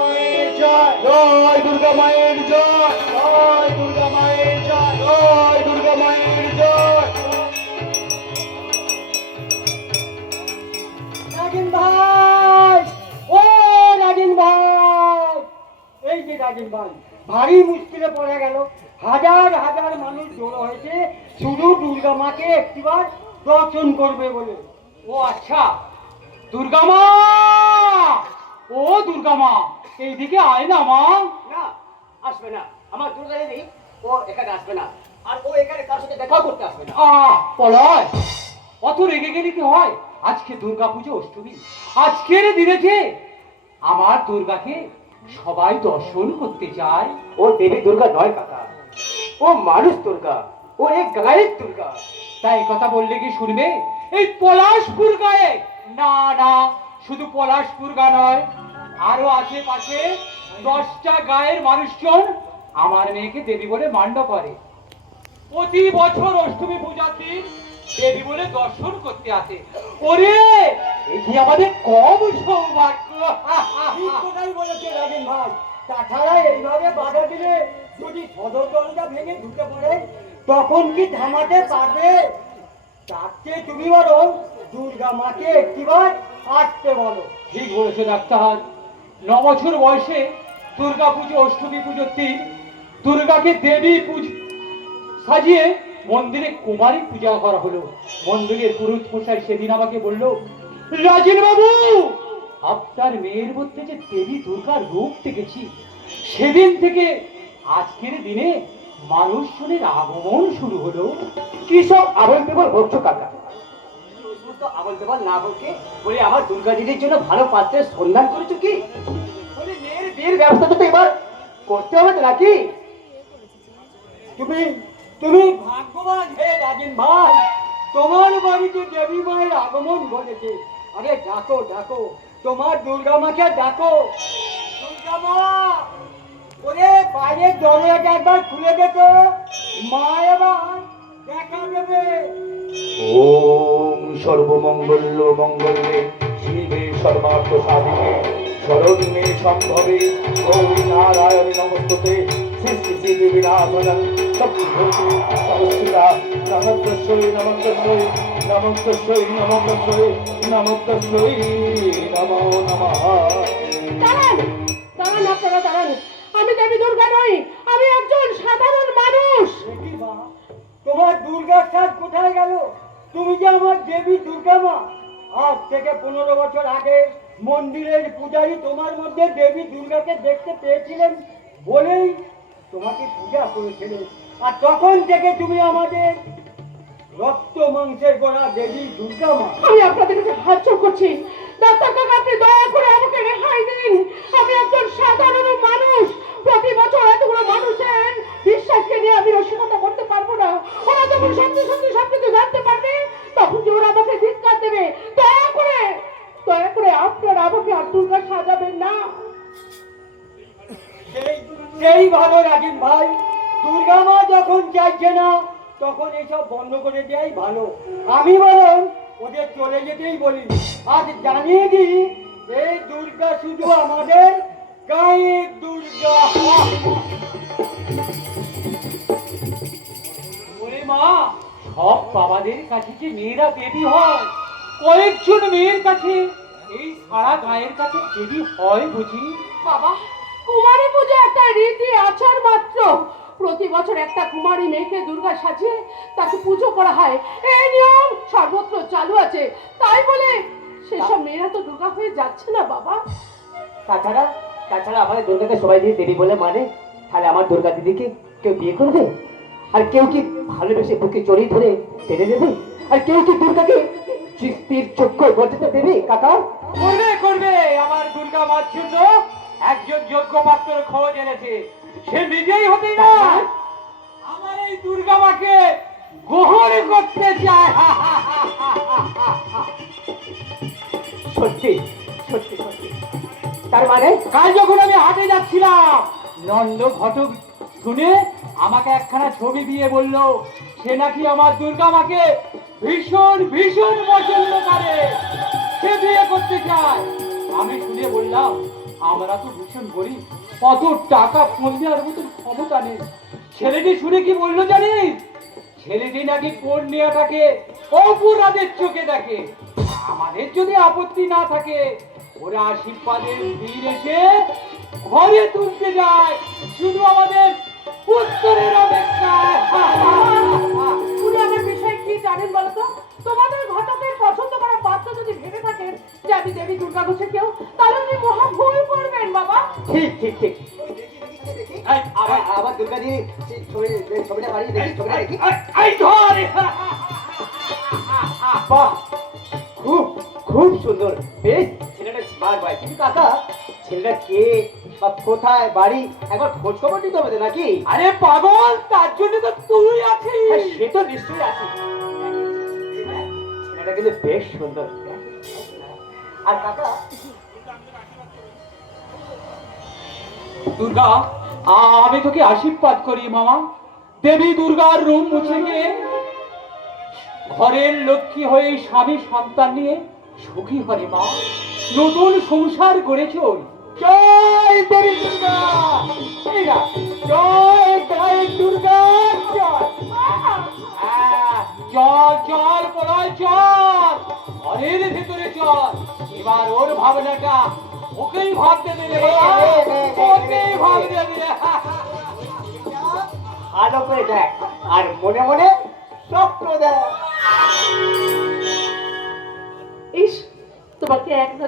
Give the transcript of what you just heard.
মায়ের জয়, জয় দুর্গা মায়ের জয়, জয় দুর্গা মায়ের জয়, জয় দুর্গা মায়ের জয়। রাগিন ভাই, ও রাগিন ভাই, এই যে রাগিন ভাই, ভারী মুশকিলে পড়ে গেল। হাজার হাজার মানুষ জড়ো হয়েছে শুধু দুর্গা মাকে একটিবার দর্শন করবে বলে। ও আচ্ছা, দুর্গা মা, ও দুর্গা মা, এইদিকে আয় না মা। না, আসবে না। আমার দুর্গা দেবী ও এখানে আসবে না, আর ও এখানে কার সাথে দেখা করতে আসবে না। পলয়, অত রেগে গেলে কি হয়? আজকে দুর্গা পুজো অষ্টমী, আজকের দিনেতে আমার দুর্গাকে সবাই দর্শন করতে চায়। ও দেবী দুর্গা নয় কাকা, ও মানুষ দুর্গা, ও এক গায়ের দুর্গা। তাই কথা বললে কি শুনবে? এই পলাশপুর গায়ে, না না, শুধু পলাশপুর গা নয়, আরো আশেপাশে 10টা গায়ের মানুষজন আমার মেয়েকে দেবী বলে মান্য করে। প্রতি বছর অষ্টমী পূজার দিন দেবী বলে দর্শন করতে আসে। ওরে, এটি আমাদের কম সৌভাগ্য। ঠিক কথাই বলেছে রাগিন ভাই। তাছাড়া এইভাবে বাধা দিলে যদি সদর দরজা ভেঙে ঢুকে পড়ে তখন কি থামাতে পারবে? তার চেয়ে তুমি বরং দুর্গা মাকে একটিবার আসতে বলো। ঠিক বলেছে ডাক্তার। 9 বছর বয়সে দুর্গা পুজো অষ্টমী পুজোর দিন দুর্গাকে দেবী সাজিয়ে মন্দিরে কুমারী পূজা করা হলো। মন্দিরের পুরোহিত মশাই সেদিন আমাকে বলল, রাজীব বাবু, আপনার মেয়ের মধ্যে যে দেবী দুর্গার রূপ দেখেছি, সেদিন থেকে আজকের দিনে মানুষজনের আগমন শুরু হলো। কি সব আবল তেবল বলছো কাকা? ওই সমস্ত আবল তেবল না বলকে বলে আমার দুর্গা দিদির জন্য ভালো পাত্রের সন্ধান করেছো কি? বলে মেয়ের বিয়ের ব্যবস্থা তো এবার করতে হবে তো নাকি? তুমি তুমি ভাগ্যবান হে রাজীব ভাই, তোমার বাড়িতে দেবী মায়ের আগমন ঘটেছে। আরে ডাকো ডাকো, তোমার দুর্গা মাকে ডাকো। দুর্গা মা, ওরে বাইরের দরজাটা একবার খুলে দে তো, মা এবার দেখা দেবে। ওম সর্বমঙ্গল মঙ্গলে শিবে সর্বার্থ সাধিকে শরণ্যে সম্ভবে গৌরী নারায়ণ নমস্তুতে শ্রী শ্রী শ্রী দেবী নাথনং শক্তিভূতি সংস্থিতা নমস্তস্যৈ নমস্তস্যৈ নমস্তস্যৈ নমস্তস্যৈ নমস্তস্যৈ নমো নমঃ। দাঁড়ান, দাঁড়ান, আপনারা দাঁড়ান। আমি দেবী দুর্গা নই, আমি একজন সাধারণ মানুষ। দেখি মা, তোমার দুর্গার সাজ কোথায় গেল? তুমি যে আমার দেবী দুর্গা মা। আজ থেকে 15 বছর আগে মন্দিরের পূজারী তোমার মধ্যে দেবী দুর্গাকে দেখতে পেয়েছিলেন বলেই তোমাকে পূজা করেছিলেন। আর তখন থেকে তুমি আমাদের রক্ত মাংসের গড়া দেবী দুর্গা মা। আমি আপনাদের কাছে হাত জোড় করছি, ডাক্তার কাকা, আপনি দয়া করে আমাকে রেহাই দিন। আমি একজন সাধারণ মানুষ। প্রতি বছর এতগুলো মানুষের বিশ্বাসকে নিয়ে আমি রসিকতা করতে পারবো না। ওরা যখন সত্যি সত্যি সবকিছু জানতে পারবে তখন যে ওরা আমাকে ধিক্কার দেবে। দয়া করে আপনারা আমাকে আর দুর্গা সাজাবেন না। সেই ভালো রাজীব ভাই, দুর্গা মা যখন চাইছে না তখন এসব বন্ধ করে দেওয়াই ভালো। আমি বরং ওদের চলে যেতেই বলি। আজ জানিয়ে দিই, এই দুর্গা শুধু আমাদের গায়ের দুর্গা। ওরে মা, সব বাবাদের কাছে যে মেয়েরা দেবী হয়, কয়েকজন মেয়ের কাছে এই সারা গায়ের কাছে দেবী হয় বুঝি? বাবা, কুমারী পূজা একটা রীতি আচার মাত্র। প্রতি বছর একটা কুমারী মেয়েকে দুর্গা সাজিয়ে তাকে পুজো করা হয়। এই নিয়ম সর্বত্র চালু আছে। তাই বলে সেসব মেয়েরা তো দুর্গা হয়ে যাচ্ছে না বাবা। তাছাড়া তাছাড়া আমাদের দুর্গাকে সবাই যদি দেবী বলে মানে, তাহলে আমার দুর্গা দিদিকে কেউ বিয়ে করবে? আর কেউ কি ভালোবেসে বুকে জড়িয়ে ধরে টেনে দেবে? আর কেউ কি দুর্গাকে তীর চক্ষু গর্জিতে দেবে কাকা? করবে করবে। আমার দুর্গা মার জন্য একজন যোগ্য পাত্রের খোঁজ এনেছে। সে নিজেই হতে না, আমার এই দুর্গা মাকে গ্রহণ করতে চায়। সত্যি সত্যি সত্যি। তার মানে কাল যখন আমি হাটে যাচ্ছিলাম, নন্দ ঘটক শুনে আমাকে একখানা ছবি দিয়ে বলল সে নাকি আমার দুর্গা মাকে ভীষণ ভীষণ পছন্দ করে, সে বিয়ে করতে চায়। আমি শুনে বললাম, আমরা তো ভীষণ গরিব, অত টাকা ফোন দেওয়ার মতন ক্ষমতা নেই। ছেলেটি শুনে কি বললো জানিস? ছেলেটি নাকি কন্যাটাকে অপরাধের চোখে দেখে। আমাদের যদি আপত্তি না থাকে, ওরা আশীর্বাদের ভিড় এসে ঘরে তুলতে যায়, শুধু আমাদের উত্তরের অপেক্ষায়। উনি আমার বিষয়ে কি জানেন বলতো? তোমাদের ঘটকের পছন্দ করা পাত্র যদি ভেবে থাকেন যে আমি দেবী দুর্গা ঘোষে কেউ, তাহলে উনি মহা ভুল করবেন বাবা। ঠিক ঠিক ঠিক। এই, আবার আবার দুর্গা দিদি ছবিটা বাড়িয়ে দেখি, ছবিটা দেখি। এই ধর! বাহ, খুব খুব সুন্দর, বেশ ছেলেটা স্মার্ট ভাই। কিন্তু কাকা, ছেলেটা কে বা কোথায় বাড়ি একবার খোঁজ খবর নিতে হবে তো নাকি? আরে পাগল, তার জন্য তো তুই আছিস। হ্যাঁ, সে তো নিশ্চয়ই আছে। ছেলেটা কিন্তু বেশ সুন্দর। আর কাকা, দুর্গা, আমি তোকে আশীর্বাদ করি মামা। দেবী দুর্গার রূপ মুছে গিয়ে ঘরের লক্ষ্মী হয়ে স্বামী সন্তান নিয়ে সুখী হরে মা, নতুন সংসার গড়ে চল। জয় দেবী দুর্গা! এই না, জয় জয় দুর্গা জয়! চল চল পড়ায় চল, ঘরের ভেতরে চল। এবার ওর ভাবনাটা ওকেই ভাবতে দেবে, ওকেই ভাবতে দেবে। ভালো করে দেখ, আর মনে মনে স্বপ্ন দেখ। ইস, তোমাকে এক